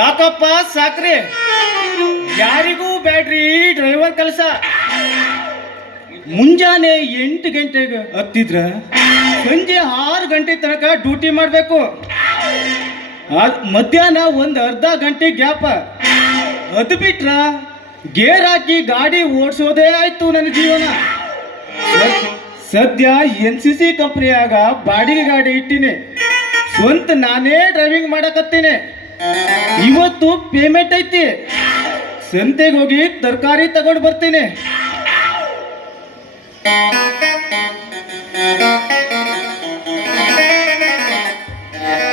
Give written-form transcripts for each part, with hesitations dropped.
ಸಾಕಪ್ಪ ಸಾಕ್ರಿ, ಯಾರಿಗೂ ಬ್ಯಾಡ್ರಿ ಡ್ರೈವರ್ ಕೆಲಸ. ಮುಂಜಾನೆ 8 ಗಂಟೆಗೆ ಹತ್ತಿದ್ರ ಸಂಜೆ 6 ಗಂಟೆ ತನಕ ಡ್ಯೂಟಿ ಮಾಡಬೇಕು. ಮಧ್ಯಾಹ್ನ ಒಂದು ಅರ್ಧ ಗಂಟೆ ಗ್ಯಾಪ್. ಅದು ಬಿಟ್ರ ಗೇರ್ ಹಾಕಿ ಗಾಡಿ ಓಡಿಸೋದೇ ಆಯ್ತು ನನ್ನ ಜೀವನ. ಸದ್ಯ NCC ಕಂಪ್ನಿಯಾಗ ಬಾಡಿಗೆ ಗಾಡಿ ಇಟ್ಟಿನಿ, ಸ್ವಂತ ನಾನೇ ಡ್ರೈವಿಂಗ್ ಮಾಡಕತ್ತೀನಿ. ಇವತ್ತು ಪೇಮೆಂಟ್ ಐತಿ, ಸಂತೆಗೆ ಹೋಗಿ ತರಕಾರಿ ತಗೊಂಡು ಬರ್ತೀನಿ.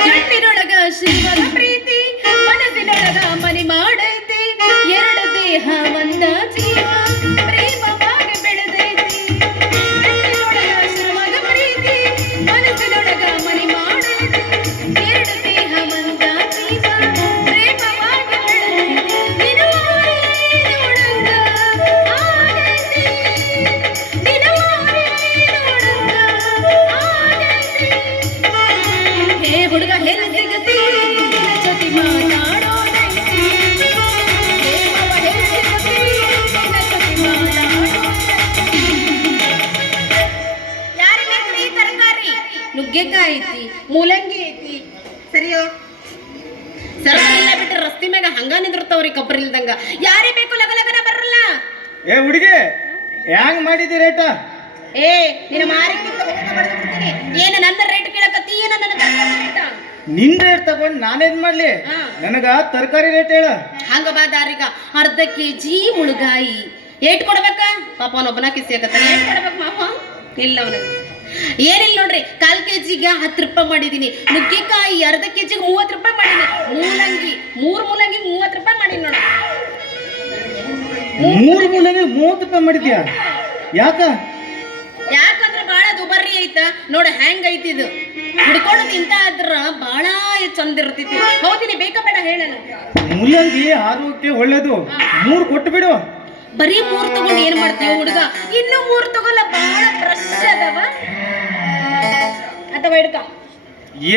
ಕಣ್ಣಿನೊಳಗ ಶಿವನ ಪ್ರೀತಿ, ಮನಸ್ಸಿನೊಳಗ ಮನಿ ಮಾಡೈತಿ, ಎರಡು ದೇಹ ಒಂದ ಜೀವ ಪ್ರೇಮವಾಗಿ ಬೆಳೆದೈತಿ. ಕಣ್ಣಿನೊಳಗ ಶಿವನ ಪ್ರೀತಿ, ಮನಸ್ಸಿನೊಳಗ ಮನಿ ಮಾಡೈತಿ, ಎರಡು ದೇಹ ಒಂದ ಜೀವ ಪ್ರೇಮವಾಗಿ ಬೆಳೆದೈತಿ. ನಿನವಾರಿನೊಳಗ ಆಗೈತಿ, ನಿನವಾರಿನೊಳಗ ಆಗೈತಿ. ಹೇ ಹುಡುಗ ಹೆಲ್ಲ ಸಿಗತಿ, ನಿನ್ನ ಜೊತೆ ಮಾತಾಡೋದೈತಿ. ಹೇ ಮಾವ ಹೆಲ್ಲ ಸಿಗತಿ, ನಿನ್ನ ಜೊತೆ ಮಾತಾಡೋದೈತಿ. ಯಾರಿಗೆ ಐತಿ ತರಕಾರಿ? ನುಗ್ಗೆಕಾಯಿ ಐತಿ, ಮೂಲಂಗಿ ಐತಿ. ಸರಿಯೋ ಸರ್ಕಲ್ ಬಿಟ್ಟರೆ ರಸ್ತೆ ಮ್ಯಾಗ ಹಂಗ ನಿಂದಿರ್ತಾವ್ರಿ ಕಬ್ರಿ ಇಲ್ದಂಗ. ಯಾರೇ ಬೇಕು ಲಗ ಲಗನ ಬರಲ್ಲ. ಏ ಹುಡುಗಿ, ಹ್ಯಾಂಗ್ ಮಾಡಿದಿ ರೇಟ? ಏ ನಿನ್ನ ಮಾರಿಕ್ಕಿಂತ ಬಿಡ್ತೀನಿ. ಏನು ನನ್ನ ರೇಟ್ ಕೇಳಕತ್ತಿ, ಏನು ನನ್ನ ತರಕಾರಿ ರೇಟ? ನಿನ್ ರೇಟ್ ತಗೊಂಡು ನಾನೇನ್ ಮಾಡ್ಲಿ? ನನಗ ತರಕಾರಿ ರೇಟ್ ಹೇಳ. ಹಂಗ ಬಾ ದಾರಿಗ ಅರ್ಧ ಕೆಜಿ ಮುಳುಗಾಯಿ ಏಟ್ ಕೊಡ್ಬೇಕ? ಪಾಪ ಅವನೊಬ್ಬನ ಕಿಸಿಯಾಕತ್ತಾನ. ಏಟ್ ಕೊಡ್ಬೇಕು ಮಾಪ? ಇಲ್ಲ ಅವನಿಗೆ ಏನಿಲ್ಲ ನೋಡ್ರಿ, 1/4 ಕೆಜಿಗೆ 10 ರೂಪಾಯಿ ಮಾಡಿದೀನಿ. ನುಗ್ಗೆಕಾಯಿ ಅರ್ಧ ಕೆಜಿಗೆ 30 ರೂಪಾಯಿ ಮಾಡೀನಿ. ಮೂಲಂಗಿ 3 ಮೂಲಂಗಿ 30 ರೂಪಾಯಿ ಮಾಡೀನಿ ನೋಡ. 3 ಮೂಲಂಗಿ 30 ರೂಪಾಯಿ ಮಾಡಿದ್ಯಾ? ಯಾಕ? ಯಾಕಂದ್ರೆ ಬಾಳ ದುಬಾರಿ ಐತ ನೋಡ. ಹೆಂಗ್ ಐತಿ ಇದು ಹಿಡ್ಕೊಂಡು ತಿಂತ ಆದ್ರ ಬಾಳ ಚಂದ ಇರ್ತೈತಿ. ಹೌದಿನಿ, ಬೇಕಾ ಬೇಡ ಹೇಳಲ್ಲ? ಮೂಲಂಗಿ ಆರೋಗ್ಯಕ್ಕೆ ಒಳ್ಳೇದು, 3 ಕೊಟ್ಟು ಬಿಡು. ಬರೀ 3 ತಗೊಂಡು ಏನ್ ಮಾಡ್ತೀವಿ ಹುಡುಗ? ಇನ್ನು 3 ತಗೊಲ್ಲ, ಬಾಳ ಫ್ರೆಶ್ ಅದಾವ. ಅಥವಾ ಹಿಡ್ಕ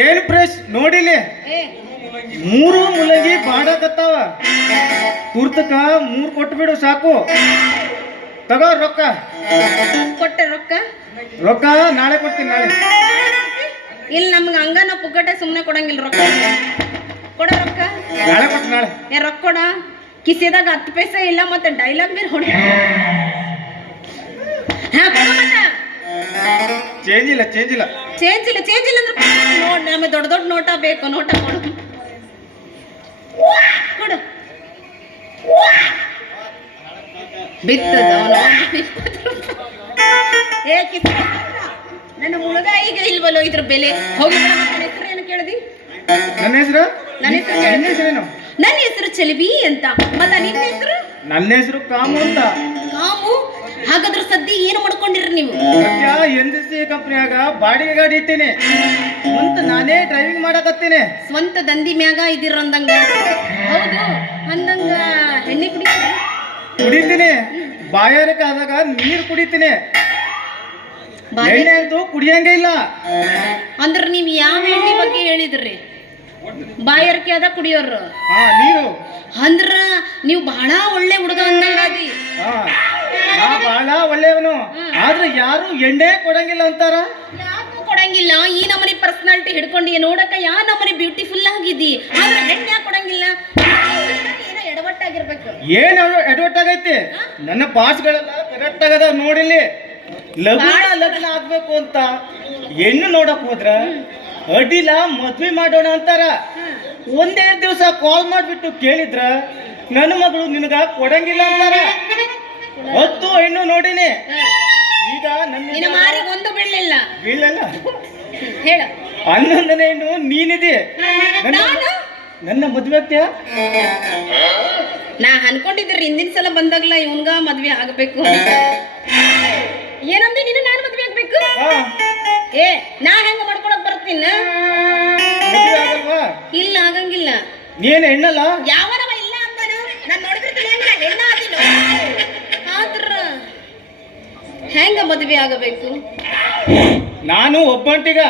ಏನ್ ಫ್ರೆಶ್ ನೋಡಿಲಿ. 3 ಮೂಲಂಗಿ ಬಾಡಕತ್ತಾವ, ತುರ್ತಕ 3 ಕೊಟ್ಟು ಬಿಡು ಸಾಕು. ತಗೋ ರೊಕ್ಕ. ಕೊಟ್ಟೆ ರೊಕ್ಕ? ರೊಕ್ಕ ನಾಳೆ ಕೊಡ್ತೀನಿ, ನಾಳೆ. ಇಲ್ಲ ನಮ್ಗೆ ಹಂಗ ನಾವು ಪುಕ್ಕಟೆ ಸುಮ್ಮನೆ ಕೊಡಂಗಿಲ್ಲ. ರೊಕ್ಕ ಕೊಡ, ರೊಕ್ಕ ನಾಳೆ ಕೊಡ್ತೀನಿ, ನಾಳೆ. ಏ ರೊಕ್ಕ ಕೊಡ. ಕಿಸಿದಾಗ 10 ಪೈಸೆ ಇಲ್ಲ, ಮತ್ತೆ ಡೈಲಾಗ್ ಬೇರೆ ಹೊಡಿ. ಹಾ ಕೊಡ ಮತ್ತೆ. ಚೇಂಜ್ ಇಲ್ಲ, ಚೇಂಜ್ ಇಲ್ಲ. ಚೇಂಜ್ ಇಲ್ಲ, ಚೇಂಜ್ ಇಲ್ಲ ಅಂದ್ರೆ ನೋಡ್, ನಮಗೆ ದೊಡ್ಡ ದೊಡ್ಡ ನೋಟ ಬೇಕು. ನೋಟ ಕೊಡು, ಕೊಡು. ಬಿತ್ತದ ಏ ಕಿಸಿ ನನ್ನ ಮುಳುಗಾಯಿಗೆ ಇಲ್ವಲ್ಲೋ ಇದ್ರ ಬೆಲೆ. ಹೋಗಿ ನನ್ನ ಹೆಸರು ಏನು ಕೇಳಿದಿ? ನನ್ನ ಹೆಸರು? ನನ್ನ ಹೆಸರು ನನ್ನ ಹೆಸರೇನು? ನನ್ನ ಹೆಸರು ಚೆಲುವಿ ಅಂತ. ಮತ್ತ ನಿನ್ನ ಹೆಸರು? ನನ್ನ ಹೆಸರು ಕಾಮು ಅಂತ. ಕಾಮು? ಹಾಗಾದ್ರೆ ಸದ್ಯ ಏನು ಮಾಡ್ಕೊಂಡಿರಿ ನೀವು? NCC ಕಂಪ್ನಿಯಾಗ ಬಾಡಿಗೆ ಗಾಡಿ ಇಟ್ಟೀನಿ, ಸ್ವಂತ ನಾನೇ ಡ್ರೈವಿಂಗ್ ಮಾಡಕತ್ತೀನಿ. ಸ್ವಂತ ದಂಧಿ ಮ್ಯಾಗ ಇದಿರ ಅಂದಂಗ. ಹೌದು, ಅಂದಂಗ ಎಣ್ಣೆ ಕುಡಿತೀನಿ, ಬಾಯಾರಿಕೆ ಆದಾಗ ನೀರು ಕುಡಿತೀನಿ. ಎಣ್ಣೆ ಅಂತೂ ಕುಡಿಯಂಗೆ ಇಲ್ಲ. ಅಂದ್ರ ನೀವ್ ಯಾವ ಎಣ್ಣೆ ಬಗ್ಗೆ ಹೇಳಿದ್ರಿ? ಬಾಯಾರಿಕೆ ಆದ ಕುಡಿಯೋರು? ನೀರು. ಅಂದ್ರ ನೀವು ಬಹಳ ಒಳ್ಳೆ ಹುಡುಗ ಅಂದಂಗಾದಿ. ನಾ ಬಹಳ ಒಳ್ಳೆಯವನು, ಆದ್ರೆ ಯಾರು ಎಣ್ಣೆ ಕೊಡಂಗಿಲ್ಲ ಅಂತಾರ. ಯಾಕೂ ಕೊಡಂಗಿಲ್ಲ? ಈ ನಮನಿ ಪರ್ಸನಾಲಿಟಿ ಹಿಡ್ಕೊಂಡು ನೋಡಕ ಯಾ ನಮನಿ ಬ್ಯೂಟಿಫುಲ್ ಆಗಿದ್ದಿ, ಆದ್ರೆ ಹೆಣ್ಣು ಯಾಕೆ ಕೊಡಂಗಿಲ್ಲ? ಏನೋ ಎಡವಟ್ಟಾಗಿರ್ಬೇಕು. ಏನು ಎಡವಟ್ಟಾಗೈತಿ? ನನ್ನ ಪಾಸ್ಗಳೆಲ್ಲ ಕರೆಕ್ಟ್ ಆಗದ ನೋಡಿಲ್ಲಿ. ಲಗ್ನ ಆಗ್ಬೇಕು ಅಂತ ಹೆಣ್ಣು ನೋಡಕ್ ಹೋದ್ರ ಅಡ್ಡಿಲ್ಲ ಮದ್ವೆ ಮಾಡೋಣ ಅಂತಾರ. 1-2 ದಿವಸ ಕಾಲ್ ಮಾಡ್ಬಿಟ್ಟು ಕೇಳಿದ್ರ ನನ್ನ ಮಗಳು ನಿನಗ ಕೊಡಂಗಿಲ್ಲ ಅಂತಾರ. 10 ಹೆಣ್ಣು ನೋಡಿನಿ, ಈಗ ನಿನ್ನ ಮಾರಿಗೆ ಒಂದು ಬೀಳಲಿಲ್ಲ. ಬೀಳಲ್ಲ ಹೇಳ. 11ನೇ ಹೆಣ್ಣು ನೀನಿದೆ. ನನ್ನ ಮದ್ವೆ ಆಗ್ತೀಯ? ನಾ ಅನ್ಕೊಂಡಿದ್ರಿ ಹಿಂದಿನ ಸಲ ಬಂದಾಗ್ಲ ಇವನ್ಗ ಮದ್ವೆ ಆಗ್ಬೇಕು. ಏನಂದಿ ನೀನು? ನಾನು ಮದ್ವೆ ಆಗ್ಬೇಕು? ಏ ನಾ ಹೆಂಗ ಮಾಡ್ಕೊಳಕ್ ಬರ್ತೀನ? ಇಲ್ಲ, ಆಗಂಗಿಲ್ಲ. ನೀನ್ ಹೆಣ್ಣಲ್ಲ? ಯಾವನವ ಇಲ್ಲ ಅಂತಾನ? ನಾನ್ ನೋಡಿದ್ರೆ ಹೆಣ್ಣ ಆದಿನ. ಆದ್ರ ಹೆಂಗ ಮದ್ವೆ ಆಗಬೇಕು? ನಾನು ಒಬ್ಬಂಟಿಗ,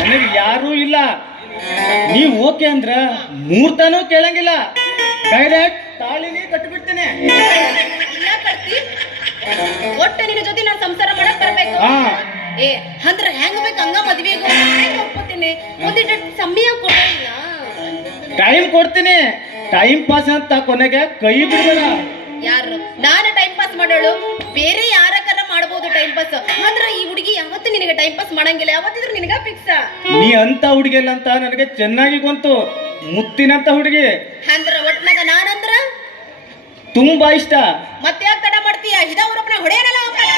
ನನಗೆ ಯಾರೂ ಇಲ್ಲ. ನೀವು ಓಕೆ ಅಂದ್ರ ಮುಹೂರ್ತನೂ ಕೇಳಂಗಿಲ್ಲ. ಡೈರೆಕ್ಟ್ ತಾಳಿನೇ ಕಟ್ಬಿಡ್ತೇನೆ. ಇಲ್ಲ ಕಟ್ತಿ ಒಟ್ಟು ನಿನ್ನ ಜೊತೆ ನಾನು ಸಂಸಾರ ಮಾಡಕ್ ಬರ್ಬೇಕು. ಹಾ ಏ ಅಂದ್ರ ಹೆಂಗ್ ಬೇಕು ಹಂಗ ಮದ್ವೆಗೂ ಹೆಂಗ್ ಒಪ್ಕೋತೀನಿ. ಒಂದಿಟ್ಟು ಸಮಯ ಕೊಡಲ್ಲ. ಟೈಮ್ ಕೊಡ್ತೀನಿ. ಟೈಮ್ ಪಾಸ್ ಅಂತ ಕೊನೆಗೆ ಕೈ ಬಿಡಬೇಡ. ಯಾರು ನಾನು ಟೈಮ್ ಪಾಸ್ ಮಾಡೋಳು? ಬೇರೆ ಯಾರಕ್ಕಾರ ಮಾಡ್ಬೋದು ಟೈಮ್ ಪಾಸ್. ಅಂದ್ರ ಈ ಹುಡುಗಿ ಯಾವತ್ತು ನಿನಗೆ ಟೈಮ್ ಪಾಸ್ ಮಾಡಂಗಿಲ್ಲ. ಯಾವತ್ತಿದ್ರು ನಿನಗ ಫಿಕ್ಸ್. ನೀ ಅಂತ ಹುಡುಗಿ ಅಲ್ಲ ಅಂತ ನನಗೆ ಚೆನ್ನಾಗಿ ಗೊತ್ತು. ಮುತ್ತಿನಂತ ಹುಡುಗಿ. ಅಂದ್ರ ಒಟ್ನಾಗ ನಾನಂದ್ರ ತುಂಬಾ ಇಷ್ಟ. ಮತ್ತೆ ಯಾಕೆ ತಡ ಮಾಡ್ತೀಯ? ಇದ ಊರಪ್ಪನ ಹೊಡೆಯನಲ್ಲ ವಾಪಸ್.